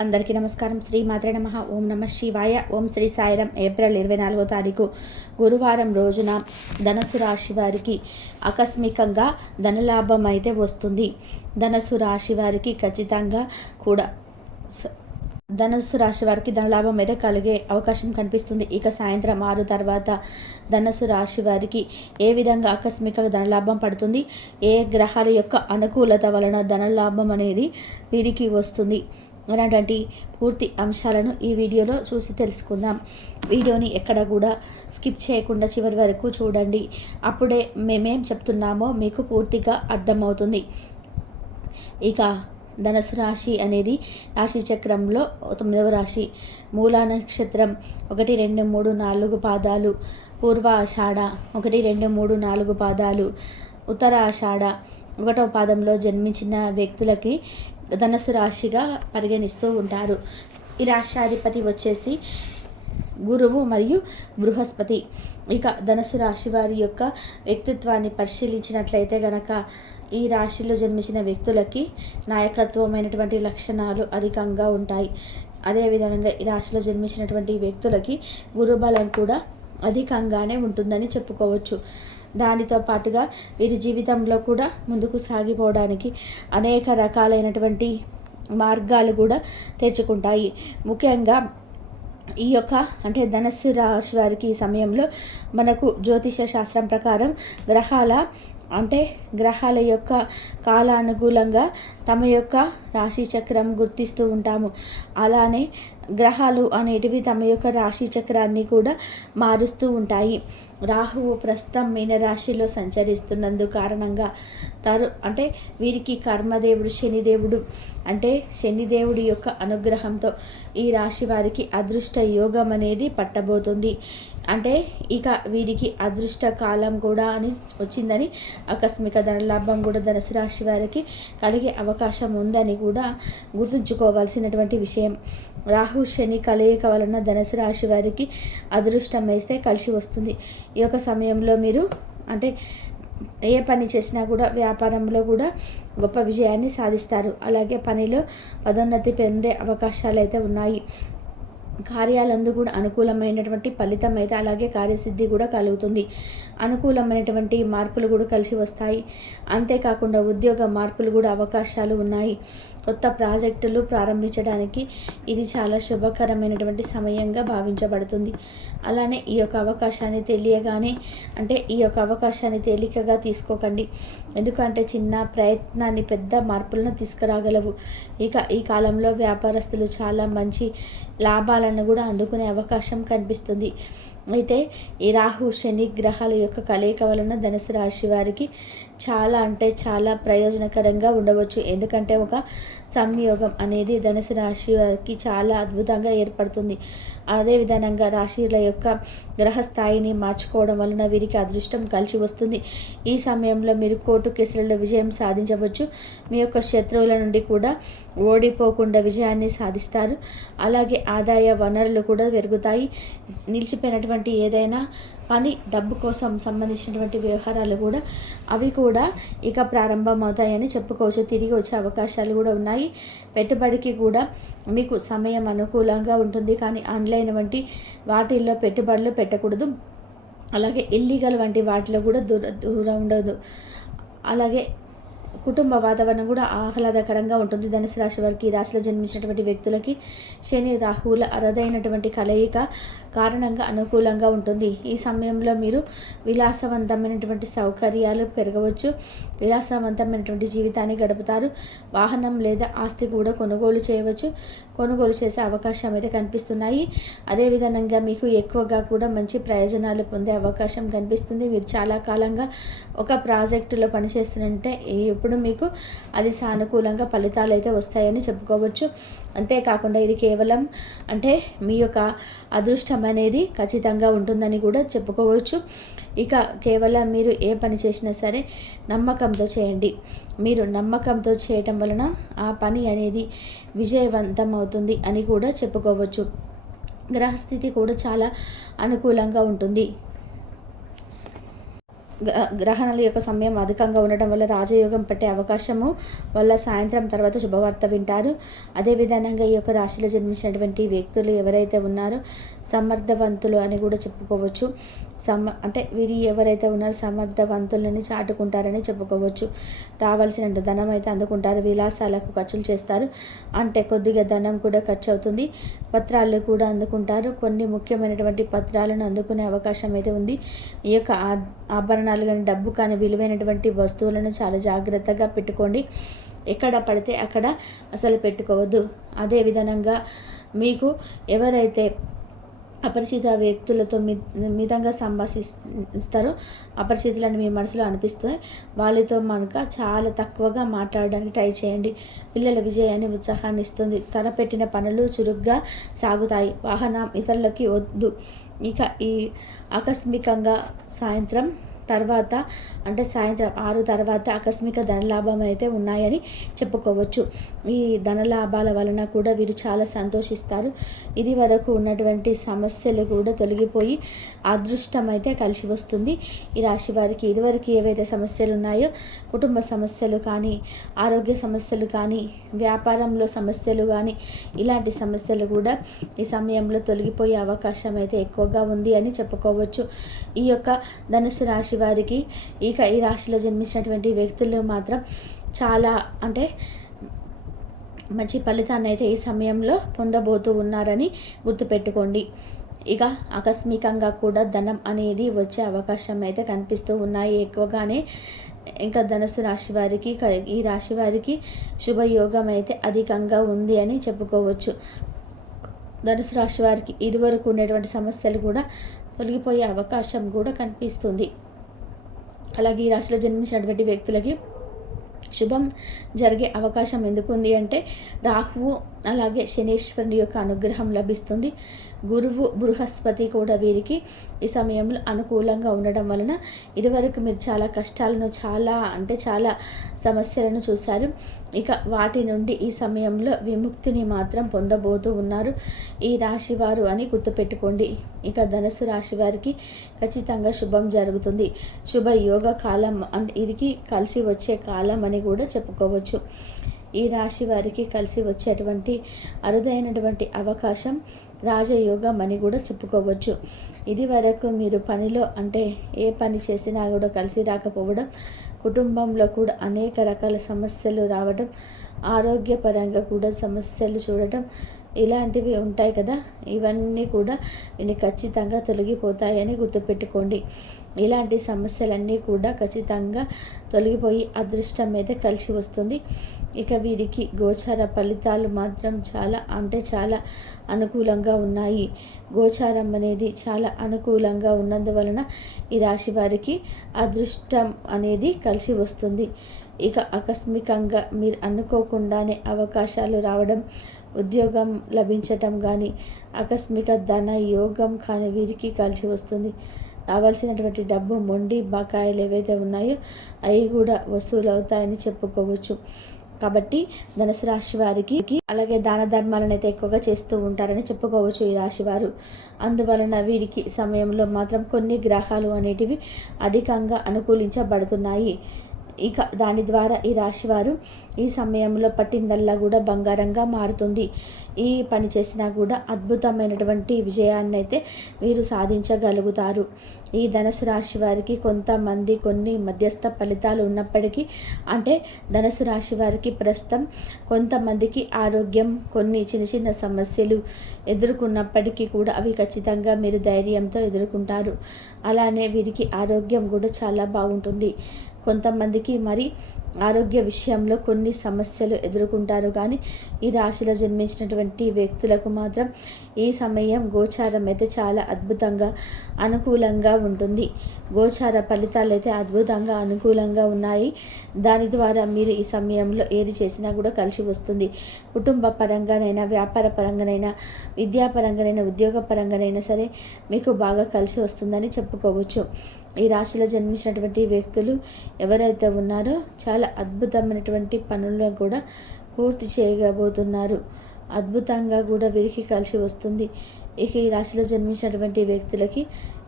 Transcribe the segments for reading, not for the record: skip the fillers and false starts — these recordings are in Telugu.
అందరికీ నమస్కారం. శ్రీ మాత్రే నమః. ఓం నమ శివాయ. ఓం శ్రీ సాయిరం. ఏప్రిల్ 24వ తారీఖు గురువారం రోజున ధనస్సు రాశి వారికి ఆకస్మికంగా ధనలాభం అయితే వస్తుంది. ధనస్సు రాశి వారికి ఖచ్చితంగా కూడా ధనస్సు రాశి వారికి ధనలాభం అయితే కలిగే అవకాశం కనిపిస్తుంది. ఇక సాయంత్రం 6 తర్వాత ధనస్సు రాశి వారికి ఏ విధంగా ఆకస్మిక ధనలాభం పడుతుంది, ఏ గ్రహాల యొక్క అనుకూలత వలన ధనలాభం అనేది వీరికి వస్తుంది అనేటువంటి పూర్తి అంశాలను ఈ వీడియోలో చూసి తెలుసుకుందాం. వీడియోని ఎక్కడ కూడా స్కిప్ చేయకుండా చివరి వరకు చూడండి. అప్పుడే మేమేం చెప్తున్నామో మీకు పూర్తిగా అర్థమవుతుంది. ఇక ధనుసు రాశి అనేది రాశి చక్రంలో 9వ రాశి. మూలా నక్షత్రం 1, 2, 3, 4 పాదాలు, పూర్వ ఆషాఢ 1, 2, 3, 4 పాదాలు, ఉత్తర ఆషాఢ 1వ పాదంలో జన్మించిన వ్యక్తులకి ధనుసు రాశిగా పరిగణిస్తూ ఉంటారు. ఈ రాష్ట్రాధిపతి వచ్చేసి గురువు మరియు బృహస్పతి. ఇక ధనుసు రాశి వారి యొక్క వ్యక్తిత్వాన్ని పరిశీలించినట్లయితే గనక ఈ రాశిలో జన్మించిన వ్యక్తులకి నాయకత్వమైనటువంటి లక్షణాలు అధికంగా ఉంటాయి. అదేవిధంగా ఈ రాశిలో జన్మించినటువంటి వ్యక్తులకి గురుబలం కూడా అధికంగానే ఉంటుందని చెప్పుకోవచ్చు. దానితో పాటుగా వీరి జీవితంలో కూడా ముందుకు సాగిపోవడానికి అనేక రకాలైనటువంటి మార్గాలు కూడా తెచ్చుకుంటాయి. ముఖ్యంగా ఈ యొక్క ధనుస్సు రాశి వారికి ఈ సమయంలో మనకు జ్యోతిష శాస్త్రం ప్రకారం గ్రహాల యొక్క కాలానుగుణంగా తమ యొక్క రాశి చక్రం గుర్తిస్తూ ఉంటాము. అలానే గ్రహాలు అనేటివి తమ యొక్క రాశి చక్రాన్ని కూడా మారుస్తూ ఉంటాయి. రాహువు ప్రస్తుతం మీనరాశిలో సంచరిస్తున్నందు కారణంగా వీరికి కర్మదేవుడు శనిదేవుడు శనిదేవుడి యొక్క అనుగ్రహంతో ఈ రాశి వారికి అదృష్ట యోగం అనేది పట్టబోతుంది. ఇక వీరికి అదృష్ట కాలం కూడా అని వచ్చిందని, ఆకస్మిక ధనలాభం కూడా ధనుసు రాశి వారికి కలిగే అవకాశం ఉందని కూడా గుర్తుంచుకోవాల్సినటువంటి విషయం. రాహు శని కలయిక వలన ధనుసు రాశి వారికి అదృష్టం వేస్తే కలిసి వస్తుంది. ఈ యొక్క సమయంలో మీరు ఏ పని చేసినా కూడా వ్యాపారంలో కూడా గొప్ప విజయాన్ని సాధిస్తారు. అలాగే పనిలో పదోన్నతి పొందే అవకాశాలు అయితే ఉన్నాయి. కార్యాలందు కూడా అనుకూలమైనటువంటి ఫలితం అయితే అలాగే కార్యసిద్ధి కూడా కలుగుతుంది. అనుకూలమైనటువంటి మార్పులు కూడా కలిసి వస్తాయి. అంతేకాకుండా ఉద్యోగ మార్పులు కూడా అవకాశాలు ఉన్నాయి. కొత్త ప్రాజెక్టులు ప్రారంభించడానికి ఇది చాలా శుభకరమైనటువంటి సమయంగా భావించబడుతుంది. అలానే ఈ యొక్క అవకాశాన్ని ఈ యొక్క అవకాశాన్ని తేలికగా తీసుకోకండి. ఎందుకంటే చిన్న ప్రయత్నాన్ని పెద్ద మార్పులను తీసుకురాగలవు. ఇక ఈ కాలంలో వ్యాపారస్తులు చాలా మంచి లాభాలను కూడా అందుకునే అవకాశం కనిపిస్తుంది. అయితే ఈ రాహు శని గ్రహాల యొక్క కలయిక వలన ధనుసు రాశి వారికి చాలా ప్రయోజనకరంగా ఉండవచ్చు. ఎందుకంటే ఒక సంయోగం అనేది ధనుసు రాశి వారికి చాలా అద్భుతంగా ఏర్పడుతుంది. అదేవిధంగా రాశిల యొక్క గ్రహస్థాయిని మార్చుకోవడం వలన వీరికి అదృష్టం కలిసి వస్తుంది. ఈ సమయంలో మీరు కోర్టు కేసులలో విజయం సాధించవచ్చు. మీ యొక్క శత్రువుల నుండి కూడా ఓడిపోకుండా విజయాన్ని సాధిస్తారు. అలాగే ఆదాయ వనరులు కూడా పెరుగుతాయి. నిలిచిపోయినటువంటి ఏదైనా పని, డబ్బు కోసం సంబంధించినటువంటి వ్యవహారాలు కూడా అవి కూడా ఇక ప్రారంభమవుతాయని చెప్పుకోవచ్చు. తిరిగి వచ్చే అవకాశాలు కూడా ఉన్నాయి. పెట్టుబడికి కూడా మీకు సమయం అనుకూలంగా ఉంటుంది. కానీ ఆన్లైన్ వంటి వాటిల్లో పెట్టుబడులు పెట్టకూడదు. అలాగే ఇల్లీగల్ వంటి వాటిలో కూడా దూరం ఉండదు. అలాగే కుటుంబ వాతావరణం కూడా ఆహ్లాదకరంగా ఉంటుంది. ధనుసు రాశి వారికి ఈ రాశిలో జన్మించినటువంటి వ్యక్తులకి శని రాహువుల అరుదైనటువంటి కలయిక కారణంగా అనుకూలంగా ఉంటుంది. ఈ సమయంలో మీరు విలాసవంతమైనటువంటి సౌకర్యాలు పెరగవచ్చు. విలాసవంతమైనటువంటి జీవితాన్ని గడుపుతారు. వాహనం లేదా ఆస్తి కూడా కొనుగోలు చేయవచ్చు. కొనుగోలు చేసే అవకాశం అయితే కనిపిస్తున్నాయి. అదేవిధంగా మీకు ఎక్కువగా కూడా మంచి ప్రయోజనాలు పొందే అవకాశం కనిపిస్తుంది. మీరు చాలా కాలంగా ఒక ప్రాజెక్టులో పనిచేస్తుంటే ఇప్పుడు మీకు అది సానుకూలంగా ఫలితాలు అయితే వస్తాయని చెప్పుకోవచ్చు. అంతేకాకుండా ఇది కేవలం మీ యొక్క అదృష్టం అనేది ఖచ్చితంగా ఉంటుందని కూడా చెప్పుకోవచ్చు. ఇక కేవలం మీరు ఏ పని చేసినా సరే నమ్మకంతో చేయండి. మీరు నమ్మకంతో చేయటం వలన ఆ పని అనేది విజయవంతం అవుతుంది అని కూడా చెప్పుకోవచ్చు. గ్రహస్థితి కూడా చాలా అనుకూలంగా ఉంటుంది. గ్రహణాల యొక్క సమయం అధికంగా ఉండటం వల్ల రాజయోగం పట్టే అవకాశము వల్ల సాయంత్రం తర్వాత శుభవార్త వింటారు. అదేవిధంగా ఈ యొక్క రాశిలో జన్మించినటువంటి వ్యక్తులు ఎవరైతే ఉన్నారో సమర్థవంతులు అని కూడా చెప్పుకోవచ్చు. అంటే వీరి ఎవరైతే ఉన్నారో సమర్థవంతులని చాటుకుంటారని చెప్పుకోవచ్చు. రావాల్సిన ధనం అయితే అందుకుంటారు. విలాసాలకు ఖర్చులు చేస్తారు. అంటే కొద్దిగా ధనం కూడా ఖర్చు అవుతుంది. పత్రాలు కూడా అందుకుంటారు. కొన్ని ముఖ్యమైనటువంటి పత్రాలను అందుకునే అవకాశం అయితే ఉంది. ఈ యొక్క ఆభరణాలు కానీ డబ్బు కానీ విలువైనటువంటి వస్తువులను చాలా జాగ్రత్తగా పెట్టుకోండి. ఎక్కడ పడితే అక్కడ అసలు పెట్టుకోవద్దు. అదేవిధంగా మీకు ఎవరైతే అపరిచిత వ్యక్తులతో మితంగా సంభాషిస్తారో అపరిచితులను మీ మనసులో అనిపిస్తే వాళ్ళతో మనక చాలా తక్కువగా మాట్లాడడానికి ట్రై చేయండి. పిల్లల విజయాన్ని ఉత్సాహాన్ని ఇస్తుంది. తలపెట్టిన పనులు చురుగ్గా సాగుతాయి. వాహనం ఇతరులకి వద్దు. ఇక ఈ ఆకస్మికంగా సాయంత్రం తర్వాత అంటే సాయంత్రం 6 తర్వాత ఆకస్మిక ధనలాభం అయితే ఉన్నాయని చెప్పుకోవచ్చు. ఈ ధనలాభాల వలన కూడా వీరు చాలా సంతోషిస్తారు. ఇది వరకు ఉన్నటువంటి సమస్యలు కూడా తొలగిపోయి అదృష్టం అయితే కలిసి వస్తుంది. ఈ రాశి వారికి ఇదివరకు ఏవైతే సమస్యలు ఉన్నాయో కుటుంబ సమస్యలు కానీ ఆరోగ్య సమస్యలు కానీ వ్యాపారంలో సమస్యలు కానీ ఇలాంటి సమస్యలు కూడా ఈ సమయంలో తొలగిపోయే అవకాశం అయితే ఎక్కువగా ఉంది అని చెప్పుకోవచ్చు. ఈ యొక్క ధనుసు రాశి వారికి ఇక ఈ రాశిలో జన్మించినటువంటి వ్యక్తులు మాత్రం చాలా అంటే మంచి ఫలితాన్ని అయితే ఈ సమయంలో పొందబోతూ ఉన్నారని గుర్తుపెట్టుకోండి. ఇక ఆకస్మికంగా కూడా ధనం అనేది వచ్చే అవకాశం అయితే కనిపిస్తూ ఉన్నాయి ఎక్కువగానే. ఇంకా ధనుసు రాశి వారికి ఈ రాశి వారికి శుభయోగం అయితే అధికంగా ఉంది అని చెప్పుకోవచ్చు. ధనుసు రాశి వారికి ఇదివరకు ఉండేటువంటి సమస్యలు కూడా తొలగిపోయే అవకాశం కూడా కనిపిస్తుంది. అలాగే ఈ రాశిలో జన్మించినటువంటి వ్యక్తులకి శుభం జరిగే అవకాశం ఎందుకు ఉంది అంటే రాహువు అలాగే శనీశ్వరుని యొక్క అనుగ్రహం లభిస్తుంది. గురువు బృహస్పతి కూడా వీరికి ఈ సమయంలో అనుకూలంగా ఉండడం వలన ఇదివరకు మీరు చాలా కష్టాలను చాలా సమస్యలను చూశారు. ఇక వాటి నుండి ఈ సమయంలో విముక్తిని మాత్రం పొందబోతూ ఉన్నారు ఈ రాశి వారు అని గుర్తుపెట్టుకోండి. ఇక ధనుసు రాశి వారికి ఖచ్చితంగా శుభం జరుగుతుంది. శుభ యోగ కాలం అంటే ఇది కలిసి వచ్చే కాలం అని కూడా చెప్పుకోవచ్చు. ఈ రాశి వారికి కలిసి వచ్చేటువంటి అరుదైనటువంటి అవకాశం రాజయోగం అని కూడా చెప్పుకోవచ్చు. ఇది వరకు మీరు పనిలో అంటే ఏ పని చేసినా కూడా కలిసి రాకపోవడం, కుటుంబంలో కూడా అనేక రకాల సమస్యలు రావడం, ఆరోగ్యపరంగా కూడా సమస్యలు చూడటం ఇలాంటివి ఉంటాయి కదా. ఇవన్నీ కూడా ఇవి ఖచ్చితంగా తొలగిపోతాయని గుర్తుపెట్టుకోండి. ఇలాంటి సమస్యలన్నీ కూడా ఖచ్చితంగా తొలగిపోయి అదృష్టం అయితే కలిసి వస్తుంది. ఇక వీరికి గోచార ఫలితాలు మాత్రం చాలా అనుకూలంగా ఉన్నాయి. గోచారం అనేది చాలా అనుకూలంగా ఉన్నందువలన ఈ రాశి వారికి అదృష్టం అనేది కలిసి వస్తుంది. ఇక ఆకస్మికంగా మీరు అనుకోకుండానే అవకాశాలు రావడం, ఉద్యోగం లభించటం కానీ ఆకస్మిక ధన యోగం కానీ వీరికి కలిసి వస్తుంది. రావాల్సినటువంటి డబ్బు మొండి బకాయిలు ఏవైతే ఉన్నాయో అవి కూడా వసూలు అవుతాయని చెప్పుకోవచ్చు. కాబట్టి ధనుసు రాశి వారికి అలాగే దాన ధర్మాలను అయితే ఎక్కువగా చేస్తూ ఉంటారని చెప్పుకోవచ్చు ఈ రాశివారు. అందువలన వీరికి సమయంలో మాత్రం కొన్ని గ్రహాలు అనేటివి అధికంగా అనుకూలించబడుతున్నాయి. ఇక దాని ద్వారా ఈ రాశివారు ఈ సమయంలో పట్టిందల్లా కూడా బంగారంగా మారుతుంది. ఈ పని చేసినా కూడా అద్భుతమైనటువంటి విజయాన్ని అయితే వీరు సాధించగలుగుతారు. ఈ ధనుసు రాశి వారికి కొంతమంది కొన్ని మధ్యస్థ ఫలితాలు ఉన్నప్పటికీ అంటే ధనుసు రాశి వారికి ప్రస్తుతం కొంతమందికి ఆరోగ్యం కొన్ని చిన్న సమస్యలు ఎదుర్కొన్నప్పటికీ కూడా అవి ఖచ్చితంగా మీరు ధైర్యంతో ఎదుర్కొంటారు. అలానే వీరికి ఆరోగ్యం కూడా చాలా బాగుంటుంది. కొంతమందికి మరి ఆరోగ్య విషయంలో కొన్ని సమస్యలు ఎదుర్కొంటారు. కానీ ఈ రాశిలో జన్మించినటువంటి వ్యక్తులకు మాత్రం ఈ సమయం గోచారం అయితే చాలా అద్భుతంగా అనుకూలంగా ఉంటుంది. గోచార ఫలితాలు అయితే అద్భుతంగా అనుకూలంగా ఉన్నాయి. దాని ద్వారా మీరు ఈ సమయంలో ఏది చేసినా కూడా కలిసి వస్తుంది. కుటుంబ పరంగానైనా, వ్యాపార పరంగానైనా, విద్యాపరంగానైనా, ఉద్యోగ పరంగానైనా సరే మీకు బాగా కలిసి వస్తుందని చెప్పుకోవచ్చు. ఈ రాశిలో జన్మించినటువంటి వ్యక్తులు ఎవరైతే ఉన్నారో చాలా అద్భుతమైనటువంటి పనులను కూడా పూర్తి చేయబోతున్నారు. అద్భుతంగా కూడా వీరికి కలిసి వస్తుంది. ఇక ఈ రాశిలో జన్మించినటువంటి వ్యక్తులకి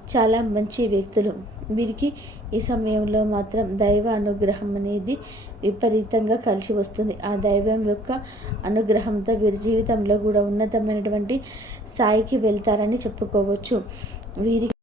చాలా మంచి వ్యక్తులు. వీరికి ఈ సమయంలో మాత్రం దైవ అనుగ్రహం అనేది విపరీతంగా కలిసి వస్తుంది. ఆ దైవం యొక్క అనుగ్రహంతో వీరి జీవితంలో కూడా ఉన్నతమైనటువంటి స్థాయికి వెళ్తారని చెప్పుకోవచ్చు. వీరికి